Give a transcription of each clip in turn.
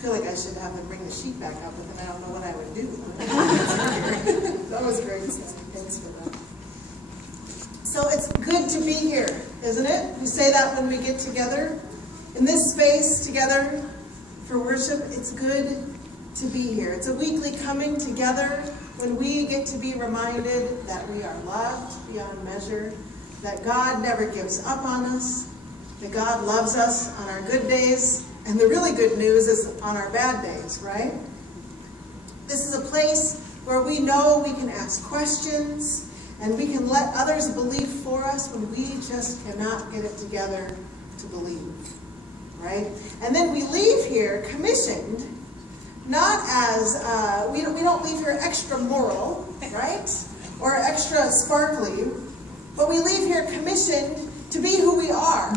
feel like I should have them bring the sheet back up, but then I don't know what I would do. That was great, Susie. Thanks for that. So it's good to be here, isn't it? We say that when we get together in this space together for worship. It's good to be here. It's a weekly coming together when we get to be reminded that we are loved beyond measure, that God never gives up on us, that God loves us on our good days, and the really good news is on our bad days, right? This is a place where we know we can ask questions and we can let others believe for us when we just cannot get it together to believe, right? And then we leave here commissioned, not as, we don't leave here extra moral, right? Or extra sparkly, but we leave here commissioned to be who we are,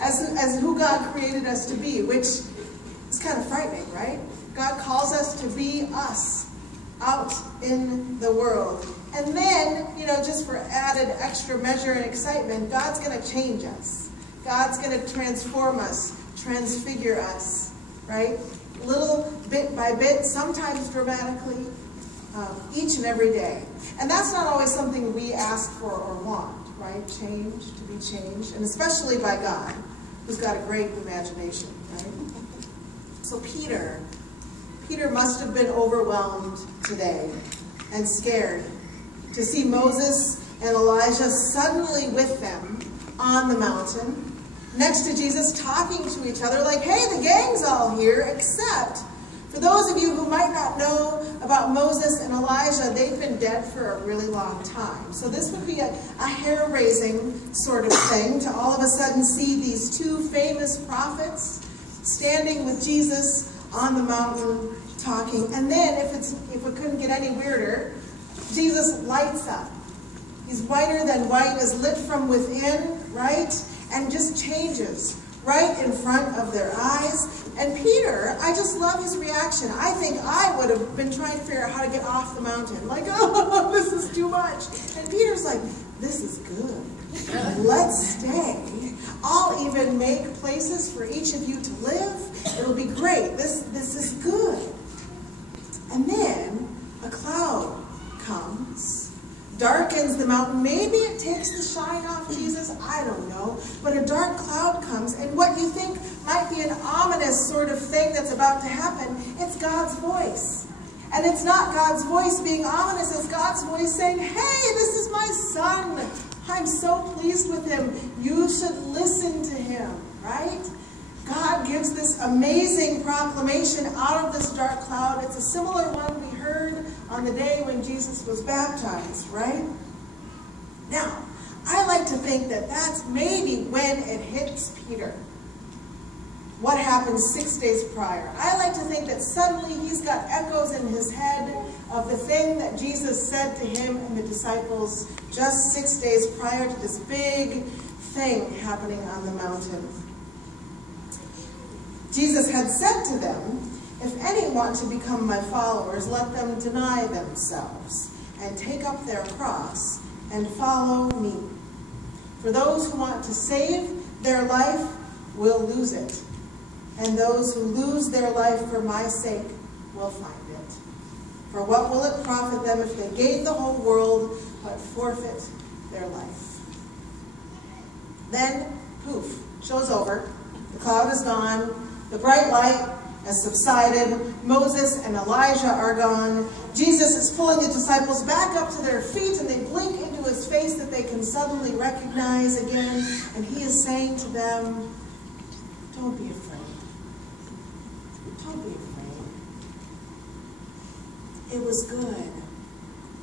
as who God created us to be, which is kind of frightening, right? God calls us to be us out in the world. And then, you know, just for added extra measure and excitement, God's going to change us. God's going to transform us, transfigure us, right? Little bit by bit, sometimes dramatically, each and every day. And that's not always something we ask for or want, right? Change, to be changed, and especially by God, who's got a great imagination, right? So Peter must have been overwhelmed today and scared to see Moses and Elijah suddenly with them on the mountain, next to Jesus, talking to each other like, hey, the gang's all here, except for those of you who might not know about Moses and Elijah, they've been dead for a really long time. So this would be a hair-raising sort of thing to all of a sudden see these two famous prophets standing with Jesus on the mountain talking. And then, if it couldn't get any weirder, Jesus lights up. He's whiter than white, is lit from within, right? And just changes right in front of their eyes. And Peter, I just love his reaction. I think I would have been trying to figure out how to get off the mountain. Like, oh, this is too much. And Peter's like, this is good. Let's stay. I'll even make places for each of you to live. It'll be great. This is good. And then a cloud comes, darkens the mountain. Maybe it takes the shine off Jesus. I don't know. But a dark cloud comes, and what you think might be an ominous sort of thing that's about to happen, it's God's voice. And it's not God's voice being ominous. It's God's voice saying, hey, this is my son. I'm so pleased with him. You should listen to him, right? God gives this amazing proclamation out of this dark cloud. It's a similar one we heard on the day when Jesus was baptized, right? Now, I like to think that that's maybe when it hits Peter. What happened 6 days prior? I like to think that suddenly he's got echoes in his head of the thing that Jesus said to him and the disciples just 6 days prior to this big thing happening on the mountain. Jesus had said to them, if any want to become my followers, let them deny themselves and take up their cross and follow me. For those who want to save their life will lose it, and those who lose their life for my sake will find it. For what will it profit them if they gain the whole world but forfeit their life? Then, poof, show's over. The cloud is gone. The bright light has subsided. Moses and Elijah are gone. Jesus is pulling the disciples back up to their feet, and they blink into his face that they can suddenly recognize again. And he is saying to them, don't be afraid. Don't be afraid. It was good.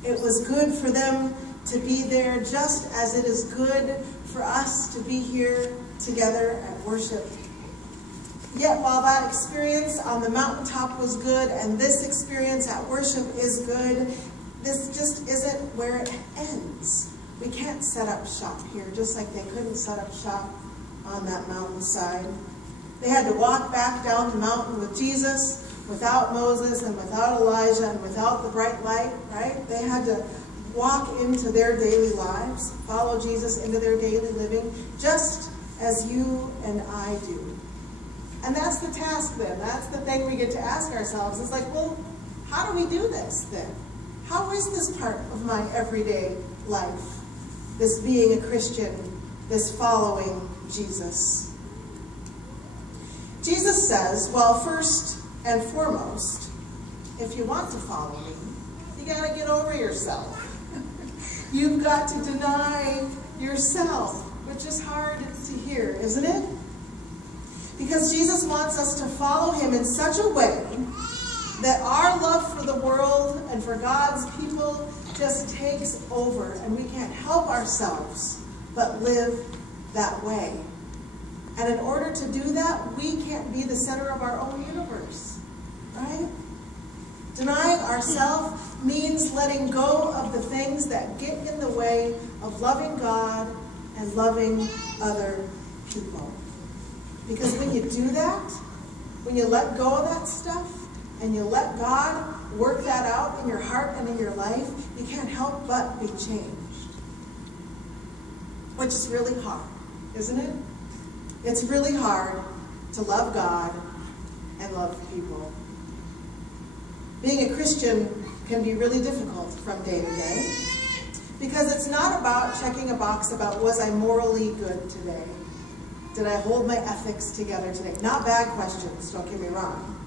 It was good for them to be there, just as it is good for us to be here together at worship. Yet while that experience on the mountaintop was good and this experience at worship is good, this just isn't where it ends. We can't set up shop here, just like they couldn't set up shop on that mountainside. They had to walk back down the mountain with Jesus, without Moses and without Elijah and without the bright light, right? They had to walk into their daily lives, follow Jesus into their daily living, just as you and I do. And that's the task then. That's the thing we get to ask ourselves. It's like, well, how do we do this then? How is this part of my everyday life? This being a Christian, this following Jesus. Jesus says, well, first and foremost, if you want to follow me, you got to get over yourself. You've got to deny yourself, which is hard to hear, isn't it? Because Jesus wants us to follow him in such a way that our love for the world and for God's people just takes over, and we can't help ourselves but live that way. And in order to do that, we can't be the center of our own universe, right? Denying ourselves means letting go of the things that get in the way of loving God and loving other people. Because when you do that, when you let go of that stuff, and you let God work that out in your heart and in your life, you can't help but be changed. Which is really hard, isn't it? It's really hard to love God and love people. Being a Christian can be really difficult from day to day, because it's not about checking a box about, was I morally good today? Did I hold my ethics together today? Not bad questions, don't get me wrong.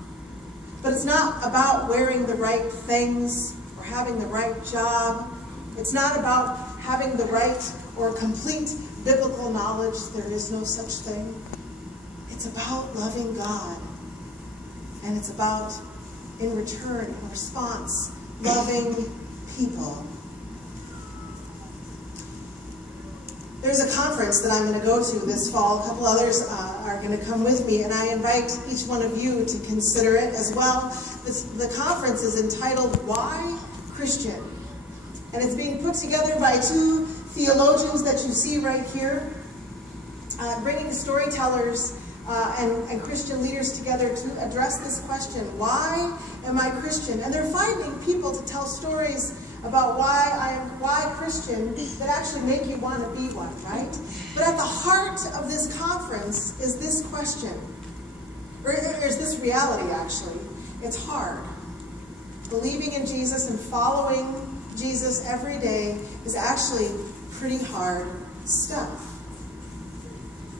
But it's not about wearing the right things or having the right job. It's not about having the right or complete biblical knowledge. There is no such thing. It's about loving God. And it's about, in return, in response, loving people. There's a conference that I'm going to go to this fall. A couple others are going to come with me, and I invite each one of you to consider it as well. The conference is entitled, Why Christian? And it's being put together by two theologians that you see right here, bringing storytellers and Christian leaders together to address this question, why am I Christian? And they're finding people to tell stories about why Christian that actually make you want to be one, right? But at the heart of this conference is this question, or is this reality actually. It's hard. Believing in Jesus and following Jesus every day is actually pretty hard stuff.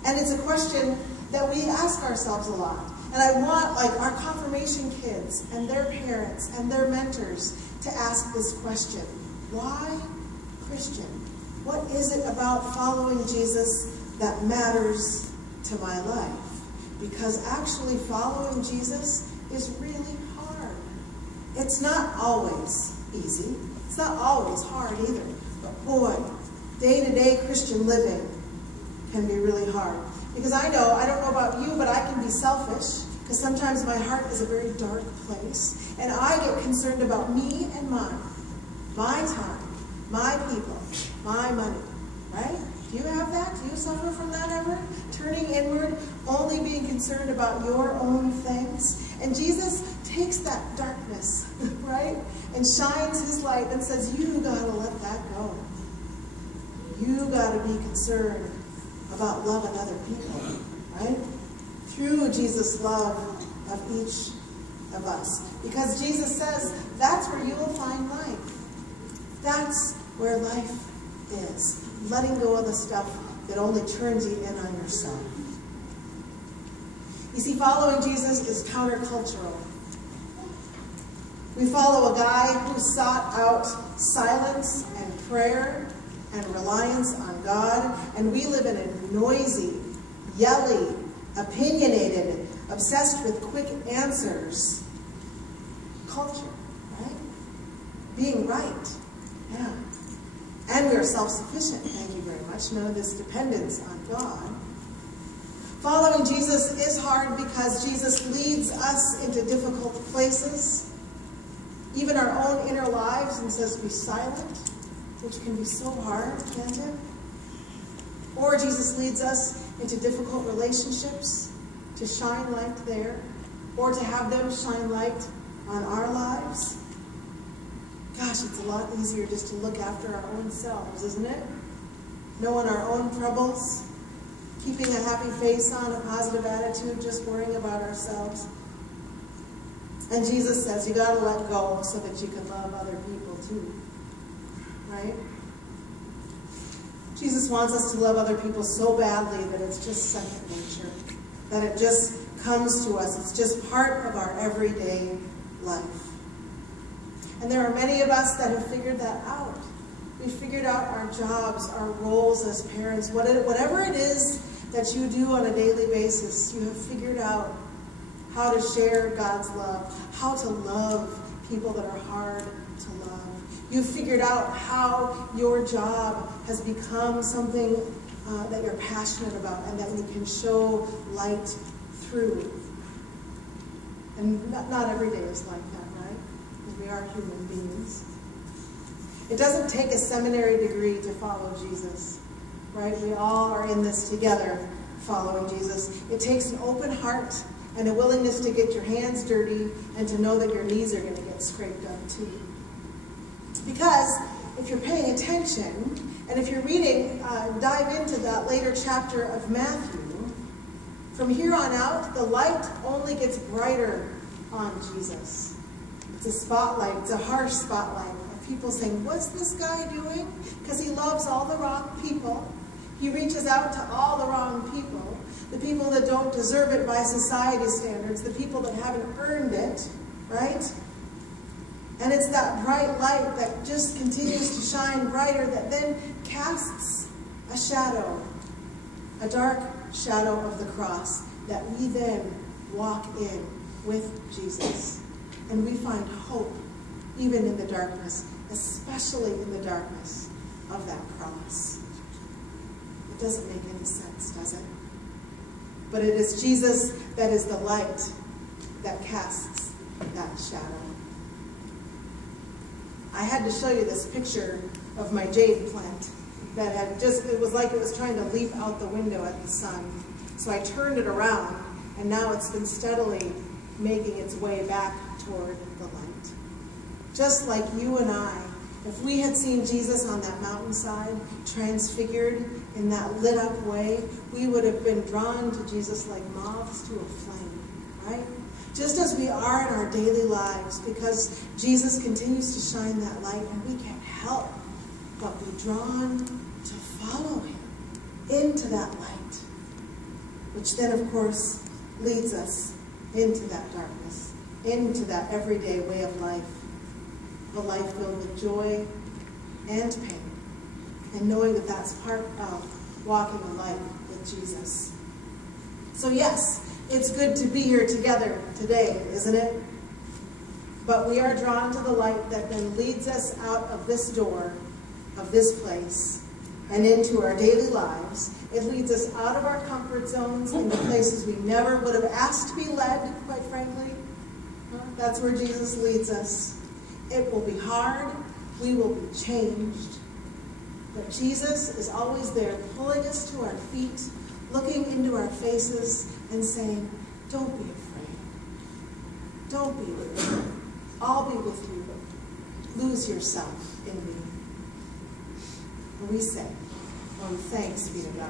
And it's a question that we ask ourselves a lot. And I want, like, our confirmation kids and their parents and their mentors to ask this question. Why Christian? What is it about following Jesus that matters to my life? Because actually following Jesus is really hard. It's not always easy. It's not always hard either. But boy, day-to-day Christian living can be really hard. Because I don't know about you, but I can be selfish, because sometimes my heart is a very dark place, and I get concerned about me and mine, my time, my people, my money, right? Do you have that? Do you suffer from that ever? Turning inward, only being concerned about your own things? And Jesus takes that darkness, right, and shines his light and says, you gotta let that go. You gotta be concerned about loving other people, right? Through Jesus' love of each of us. Because Jesus says that's where you will find life. That's where life is. Letting go of the stuff that only turns you in on yourself. You see, following Jesus is countercultural. We follow a guy who sought out silence and prayer and reliance on God, and we live in a noisy, yelly, opinionated, obsessed with quick answers culture, right? Being right, yeah. And we are self-sufficient, thank you very much. None of this dependence on God. Following Jesus is hard because Jesus leads us into difficult places, even our own inner lives, and says be silent, which can be so hard, can't it? Or Jesus leads us into difficult relationships, to shine light there, or to have them shine light on our lives. Gosh, it's a lot easier just to look after our own selves, isn't it? Knowing our own troubles, keeping a happy face on, a positive attitude, just worrying about ourselves. And Jesus says you got to let go so that you can love other people too. Right? Jesus wants us to love other people so badly that it's just second nature. That it just comes to us. It's just part of our everyday life. And there are many of us that have figured that out. We figured out our jobs, our roles as parents, whatever it is that you do on a daily basis, you have figured out how to share God's love, how to love people that are hard to love. You've figured out how your job has become something that you're passionate about and that you can show light through. And not every day is like that, right? Because we are human beings. It doesn't take a seminary degree to follow Jesus, right? We all are in this together following Jesus. It takes an open heart and a willingness to get your hands dirty and to know that your knees are going to get scraped up too. Because if you're paying attention, and if you're reading, dive into that later chapter of Matthew, from here on out, the light only gets brighter on Jesus. It's a spotlight, it's a harsh spotlight of people saying, what's this guy doing? Because he loves all the wrong people. He reaches out to all the wrong people, the people that don't deserve it by society standards, the people that haven't earned it, right? And it's that bright light that just continues to shine brighter that then casts a shadow, a dark shadow of the cross that we then walk in with Jesus. And we find hope even in the darkness, especially in the darkness of that cross. It doesn't make any sense, does it? But it is Jesus that is the light that casts that shadow. I had to show you this picture of my jade plant that had it was like it was trying to leap out the window at the sun. So I turned it around, and now it's been steadily making its way back toward the light. Just like you and I, if we had seen Jesus on that mountainside, transfigured in that lit up way, we would have been drawn to Jesus like moths to a flame, right? Just as we are in our daily lives, because Jesus continues to shine that light, and we can't help but be drawn to follow him into that light, which then, of course, leads us into that darkness, into that everyday way of life, a life filled with joy and pain, and knowing that that's part of walking a life with Jesus. So yes, it's good to be here together today, isn't it? But we are drawn to the light that then leads us out of this door, of this place, and into our daily lives. It leads us out of our comfort zones into places we never would have asked to be led, quite frankly. That's where Jesus leads us. It will be hard. We will be changed. But Jesus is always there, pulling us to our feet, looking into our faces and saying, don't be afraid. Don't be afraid. I'll be with you. Lose yourself in me. And we say, thanks be to God.